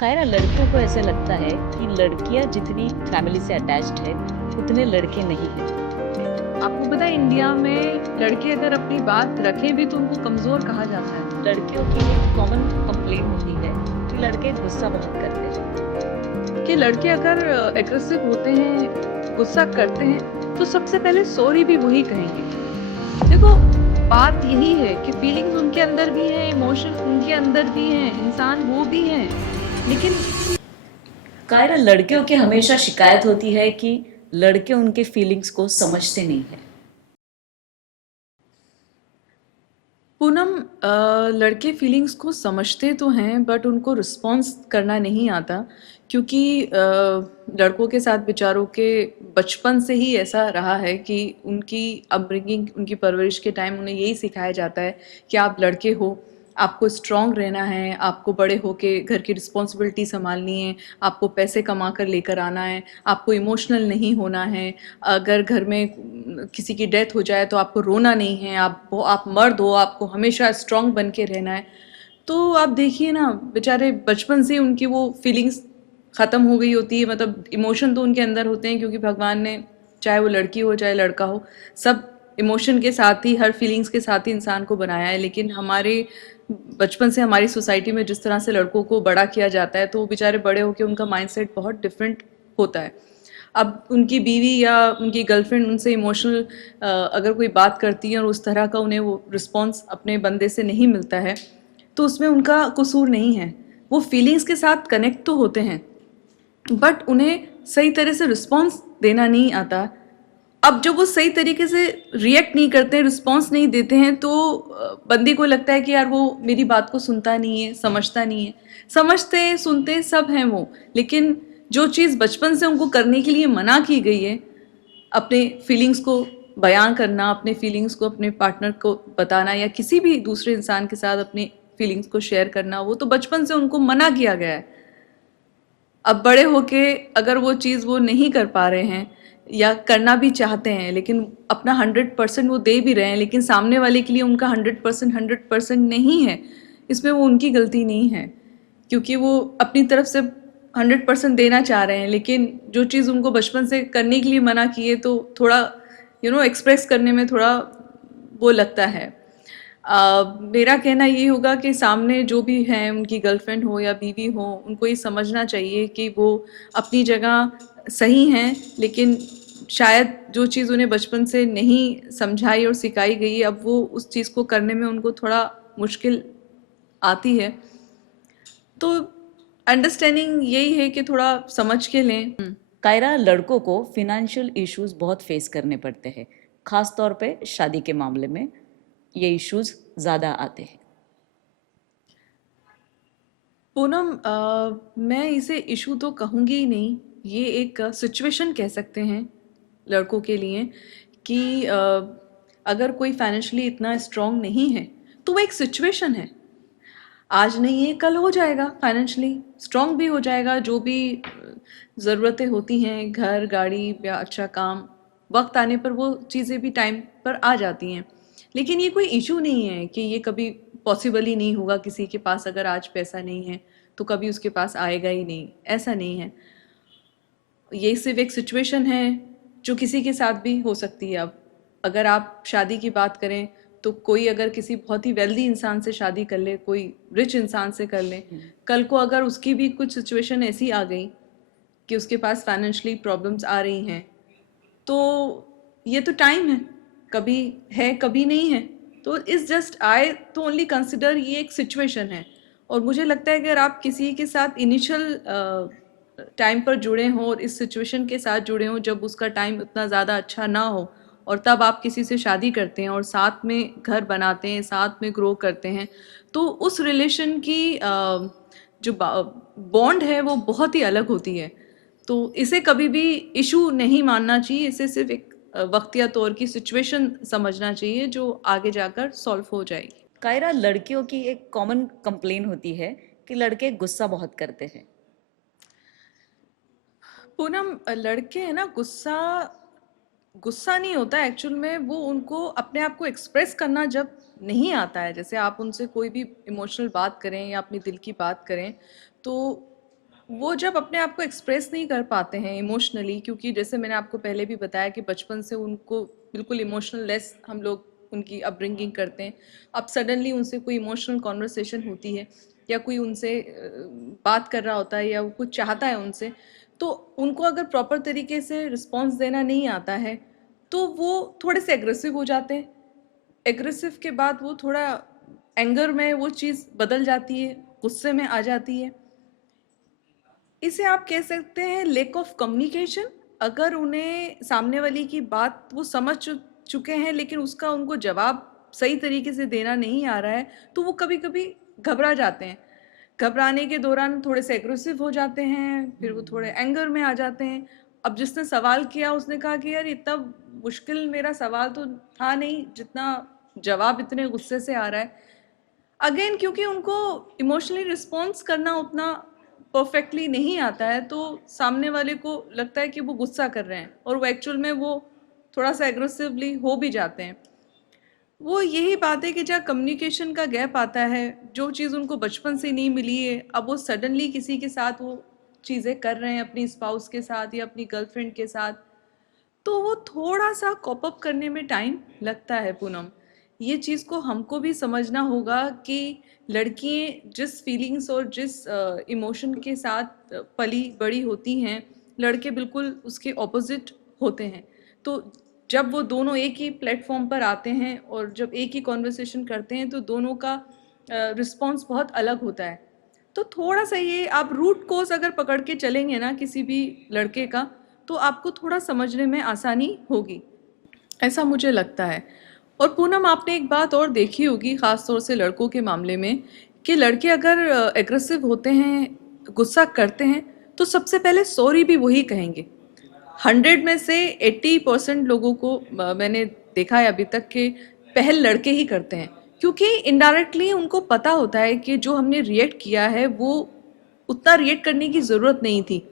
कायरा, लड़कियों को ऐसे लगता है कि लड़कियां जितनी फैमिली से अटैच्ड है उतने लड़के नहीं हैं। आपको पता है इंडिया में लड़के अगर अपनी बात रखें भी तो उनको कमज़ोर कहा जाता है। लड़कियों की एक कॉमन कंप्लेन होती है कि लड़के गुस्सा बहुत करते हैं। कि लड़के अगर एग्रेसिव होते हैं, गुस्सा करते हैं, तो सबसे पहले सॉरी भी वही कहेंगे। देखो, बात यही है कि फीलिंग्स उनके अंदर भी हैं, इमोशन उनके अंदर भी हैं, इंसान वो भी हैं। लेकिन कायरा, लड़कियों की हमेशा शिकायत होती है कि लड़के उनके फीलिंग्स को समझते नहीं है। पूनम, लड़के फीलिंग्स को समझते तो हैं बट उनको रिस्पॉन्स करना नहीं आता, क्योंकि लड़कों के साथ बेचारों के बचपन से ही ऐसा रहा है कि उनकी अपब्रिंगिंग, उनकी परवरिश के टाइम उन्हें यही सिखाया जाता है कि आप लड़के हो, आपको स्ट्रांग रहना है, आपको बड़े होके घर की रिस्पॉन्सिबिलिटी संभालनी है, आपको पैसे कमा कर लेकर आना है, आपको इमोशनल नहीं होना है, अगर घर में किसी की डेथ हो जाए तो आपको रोना नहीं है, आप मर्द हो, आपको हमेशा स्ट्रांग बन के रहना है। तो आप देखिए ना, बेचारे बचपन से उनकी वो फीलिंग्स ख़त्म हो गई होती है, मतलब इमोशन तो उनके अंदर होते हैं क्योंकि भगवान ने, चाहे वो लड़की हो चाहे लड़का हो, सब इमोशन के साथ ही, हर फीलिंग्स के साथ ही इंसान को बनाया है। लेकिन हमारे बचपन से हमारी सोसाइटी में जिस तरह से लड़कों को बड़ा किया जाता है, तो वो बेचारे बड़े होकर उनका माइंडसेट बहुत डिफरेंट होता है। अब उनकी बीवी या उनकी गर्लफ्रेंड उनसे इमोशनल अगर कोई बात करती है और उस तरह का उन्हें वो रिस्पॉन्स अपने बंदे से नहीं मिलता है, तो उसमें उनका कसूर नहीं है। वो फीलिंग्स के साथ कनेक्ट तो होते हैं बट उन्हें सही तरह से रिस्पॉन्स देना नहीं आता। अब जब वो सही तरीके से रिएक्ट नहीं करते हैं, रिस्पॉन्स नहीं देते हैं, तो बंदी को लगता है कि यार वो मेरी बात को सुनता नहीं है, समझता नहीं है। समझते हैं, सुनते हैं, सब हैं वो, लेकिन जो चीज़ बचपन से उनको करने के लिए मना की गई है, अपने फीलिंग्स को बयां करना, अपने फीलिंग्स को अपने पार्टनर को बताना या किसी भी दूसरे इंसान के साथ अपने फीलिंग्स को शेयर करना, वो तो बचपन से उनको मना किया गया है। अब बड़े होके अगर वो चीज़ वो नहीं कर पा रहे हैं या करना भी चाहते हैं, लेकिन अपना 100% वो दे भी रहे हैं, लेकिन सामने वाले के लिए उनका 100% नहीं है, इसमें वो उनकी गलती नहीं है, क्योंकि वो अपनी तरफ से 100% देना चाह रहे हैं, लेकिन जो चीज़ उनको बचपन से करने के लिए मना की है, तो थोड़ा एक्सप्रेस करने में थोड़ा वो लगता है। मेरा कहना ये होगा कि सामने जो भी हैं, उनकी गर्लफ्रेंड हो या बीवी हो, उनको ये समझना चाहिए कि वो अपनी जगह सही हैं, लेकिन शायद जो चीज़ उन्हें बचपन से नहीं समझाई और सिखाई गई है, अब वो उस चीज़ को करने में उनको थोड़ा मुश्किल आती है। तो अंडरस्टैंडिंग यही है कि थोड़ा समझ के लें। कायरा, लड़कों को फिनेंशियल इश्यूज बहुत फेस करने पड़ते हैं। खास तौर पे शादी के मामले में ये इश्यूज ज़्यादा आते हैं। पूनम, मैं इसे इशू तो कहूँगी ही नहीं, ये एक सिचुएशन कह सकते हैं लड़कों के लिए कि अगर कोई फाइनेंशियली इतना स्ट्रांग नहीं है तो वो एक सिचुएशन है। आज नहीं है, कल हो जाएगा, फाइनेंशियली स्ट्रांग भी हो जाएगा। जो भी ज़रूरतें होती हैं, घर, गाड़ी या अच्छा काम, वक्त आने पर वो चीज़ें भी टाइम पर आ जाती हैं। लेकिन ये कोई इशू नहीं है कि ये कभी पॉसिबल ही नहीं होगा, किसी के पास अगर आज पैसा नहीं है तो कभी उसके पास आएगा ही नहीं, ऐसा नहीं है। ये सिर्फ एक सिचुएशन है जो किसी के साथ भी हो सकती है। अब अगर आप शादी की बात करें, तो कोई अगर किसी बहुत ही वेल्दी इंसान से शादी कर ले, कोई रिच इंसान से कर ले, कल को अगर उसकी भी कुछ सिचुएशन ऐसी आ गई कि उसके पास फाइनेंशियली प्रॉब्लम्स आ रही हैं, तो ये तो टाइम है कभी नहीं है। तो इस जस्ट आई तो ओनली कंसिडर ये एक सिचुएशन है। और मुझे लगता है कि अगर आप किसी के साथ इनिशियल टाइम पर जुड़े हों और इस सिचुएशन के साथ जुड़े हों जब उसका टाइम उतना ज़्यादा अच्छा ना हो, और तब आप किसी से शादी करते हैं और साथ में घर बनाते हैं, साथ में ग्रो करते हैं, तो उस रिलेशन की जो बॉन्ड है वो बहुत ही अलग होती है। तो इसे कभी भी इशू नहीं मानना चाहिए, इसे सिर्फ एक वक्तिया तौर की सिचुएशन समझना चाहिए जो आगे जाकर सॉल्व हो जाएगी। कायरा, लड़कियों की एक कॉमन कंप्लेन होती है कि लड़के गुस्सा बहुत करते हैं। पूनम, लड़के हैं ना, गुस्सा गुस्सा नहीं होता एक्चुअल में, वो उनको अपने आप को एक्सप्रेस करना जब नहीं आता है, जैसे आप उनसे कोई भी इमोशनल बात करें या अपनी दिल की बात करें, तो वो जब अपने आप को एक्सप्रेस नहीं कर पाते हैं इमोशनली, क्योंकि जैसे मैंने आपको पहले भी बताया कि बचपन से उनको बिल्कुल इमोशनल लेस हम लोग उनकी अपब्रिंगिंग करते हैं। अब सडनली उनसे कोई इमोशनल कॉन्वर्सेशन होती है या कोई उनसे बात कर रहा होता है या वो कुछ चाहता है उनसे, तो उनको अगर प्रॉपर तरीके से रिस्पॉन्स देना नहीं आता है तो वो थोड़े से एग्रेसिव हो जाते हैं। एग्रेसिव के बाद वो थोड़ा एंगर में वो चीज़ बदल जाती है, गुस्से में आ जाती है। इसे आप कह सकते हैं लैक ऑफ कम्युनिकेशन। अगर उन्हें सामने वाले की बात वो समझ चुके हैं लेकिन उसका उनको जवाब सही तरीके से देना नहीं आ रहा है, तो वो कभी कभी घबरा जाते हैं। घबराने के दौरान थोड़े से एग्रेसिव हो जाते हैं, फिर वो थोड़े एंगर में आ जाते हैं। अब जिसने सवाल किया उसने कहा कि यार इतना मुश्किल मेरा सवाल तो था नहीं जितना जवाब इतने गुस्से से आ रहा है। अगेन क्योंकि उनको इमोशनली रिस्पॉन्स करना उतना परफेक्टली नहीं आता है, तो सामने वाले को लगता है कि वो गुस्सा कर रहे हैं और वो एक्चुअल में वो थोड़ा सा एग्रेसिवली हो भी जाते हैं। वो यही बात है कि जहाँ कम्युनिकेशन का गैप आता है, जो चीज़ उनको बचपन से नहीं मिली है, अब वो सडनली किसी के साथ वो चीज़ें कर रहे हैं, अपनी स्पाउस के साथ या अपनी गर्लफ्रेंड के साथ, तो वो थोड़ा सा कॉप अप करने में टाइम लगता है पूनम। ये चीज़ को हमको भी समझना होगा कि लड़कियाँ जिस फीलिंग्स और जिस इमोशन के साथ पली बड़ी होती हैं, लड़के बिल्कुल उसके ऑपोजिट होते हैं। तो जब वो दोनों एक ही प्लेटफॉर्म पर आते हैं और जब एक ही कॉन्वर्सेशन करते हैं तो दोनों का रिस्पॉन्स बहुत अलग होता है। तो थोड़ा सा ये आप रूट कोर्स अगर पकड़ के चलेंगे ना किसी भी लड़के का, तो आपको थोड़ा समझने में आसानी होगी, ऐसा मुझे लगता है। और पूनम, आपने एक बात और देखी होगी ख़ास तौर से लड़कों के मामले में, कि लड़के अगर एग्रेसिव होते हैं, गुस्सा करते हैं, तो सबसे पहले सॉरी भी वही कहेंगे। 100 में से 80% लोगों को मैंने देखा है अभी तक कि पहल लड़के ही करते हैं, क्योंकि इनडायरेक्टली उनको पता होता है कि जो हमने रिएक्ट किया है वो उतना रिएक्ट करने की ज़रूरत नहीं थी,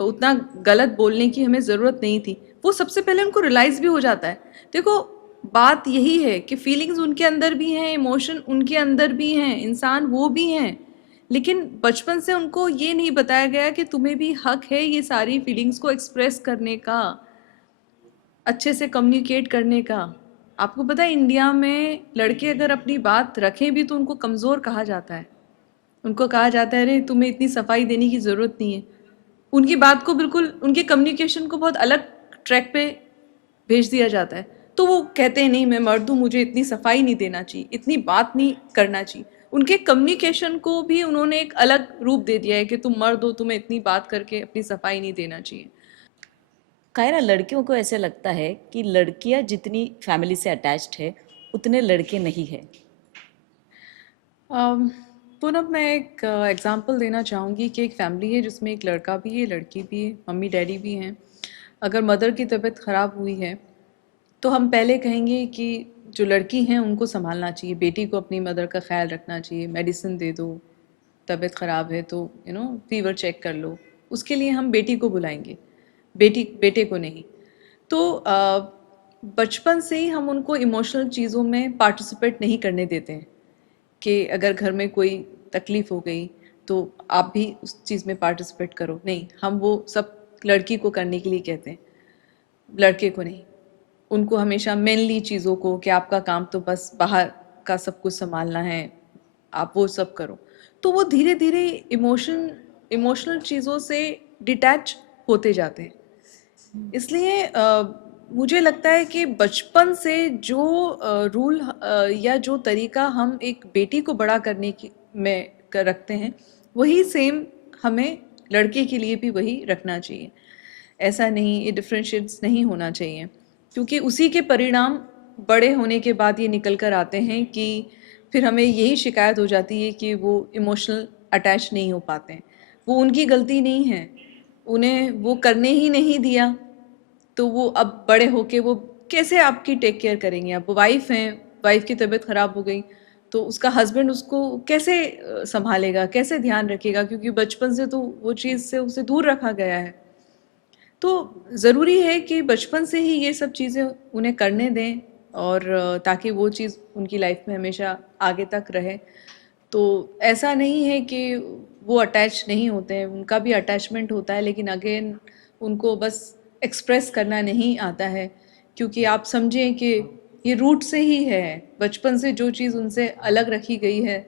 तो उतना गलत बोलने की हमें ज़रूरत नहीं थी। वो सबसे पहले उनको रियलाइज़ भी हो जाता है। देखो, बात यही है कि फीलिंग्स उनके अंदर भी हैं, इमोशन उनके अंदर भी हैं, इंसान वो भी हैं, लेकिन बचपन से उनको ये नहीं बताया गया कि तुम्हें भी हक है ये सारी फीलिंग्स को एक्सप्रेस करने का, अच्छे से कम्युनिकेट करने का। आपको पता है इंडिया में लड़के अगर अपनी बात रखें भी तो उनको कमज़ोर कहा जाता है। उनको कहा जाता है अरे तुम्हें इतनी सफाई देने की ज़रूरत नहीं है। उनकी बात को बिल्कुल, उनके कम्युनिकेशन को बहुत अलग ट्रैक पे भेज दिया जाता है। तो वो कहते हैं नहीं मैं मर्द हूँ, मुझे इतनी सफाई नहीं देना चाहिए, इतनी बात नहीं करना चाहिए। उनके कम्युनिकेशन को भी उन्होंने एक अलग रूप दे दिया है कि तुम मर्द हो, तुम्हें इतनी बात करके अपनी सफाई नहीं देना चाहिए। कायरा, लड़कियों को ऐसे लगता है कि लड़कियां जितनी फैमिली से अटैच्ड है उतने लड़के नहीं है। अम, पूनम, मैं एक एग्ज़ाम्पल देना चाहूँगी कि एक फैमिली है जिसमें एक लड़का भी है, लड़की भी है, मम्मी डैडी भी हैं। अगर मदर की तबीयत ख़राब हुई है तो हम पहले कहेंगे कि जो लड़की हैं उनको संभालना चाहिए, बेटी को अपनी मदर का ख्याल रखना चाहिए, मेडिसिन दे दो, तबीयत ख़राब है तो फीवर चेक कर लो। उसके लिए हम बेटी को बुलाएंगे, बेटी बेटे को नहीं। तो बचपन से ही हम उनको इमोशनल चीज़ों में पार्टिसिपेट नहीं करने देते हैं कि अगर घर में कोई तकलीफ़ हो गई तो आप भी उस चीज़ में पार्टिसिपेट करो। नहीं, हम वो सब लड़की को करने के लिए कहते हैं, लड़के को नहीं। उनको हमेशा मेनली चीज़ों को कि आपका काम तो बस बाहर का सब कुछ संभालना है, आप वो सब करो। तो वो धीरे धीरे इमोशनल चीज़ों से डिटैच होते जाते हैं। इसलिए मुझे लगता है कि बचपन से जो रूल या जो तरीका हम एक बेटी को बड़ा करने की में रखते हैं, वही सेम हमें लड़के के लिए भी वही रखना चाहिए। ऐसा नहीं, ये डिफरेंशिएट्स नहीं होना चाहिए, क्योंकि उसी के परिणाम बड़े होने के बाद ये निकल कर आते हैं कि फिर हमें यही शिकायत हो जाती है कि वो इमोशनल अटैच नहीं हो पाते हैं। वो उनकी गलती नहीं है, उन्हें वो करने ही नहीं दिया, तो वो अब बड़े होके वो कैसे आपकी टेक केयर करेंगे। आप वाइफ हैं, वाइफ की तबीयत ख़राब हो गई तो उसका हस्बैंड उसको कैसे संभालेगा, कैसे ध्यान रखेगा, क्योंकि बचपन से तो वो चीज़ से उसे दूर रखा गया है। तो ज़रूरी है कि बचपन से ही ये सब चीज़ें उन्हें करने दें, और ताकि वो चीज़ उनकी लाइफ में हमेशा आगे तक रहे। तो ऐसा नहीं है कि वो अटैच नहीं होते हैं, उनका भी अटैचमेंट होता है, लेकिन अगेन उनको बस एक्सप्रेस करना नहीं आता है, क्योंकि आप समझें कि ये रूट से ही है, बचपन से जो चीज़ उनसे अलग रखी गई है,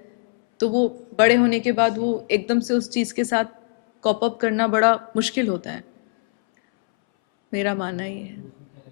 तो वो बड़े होने के बाद वो एकदम से उस चीज़ के साथ कॉप अप करना बड़ा मुश्किल होता है, मेरा मानना ये है।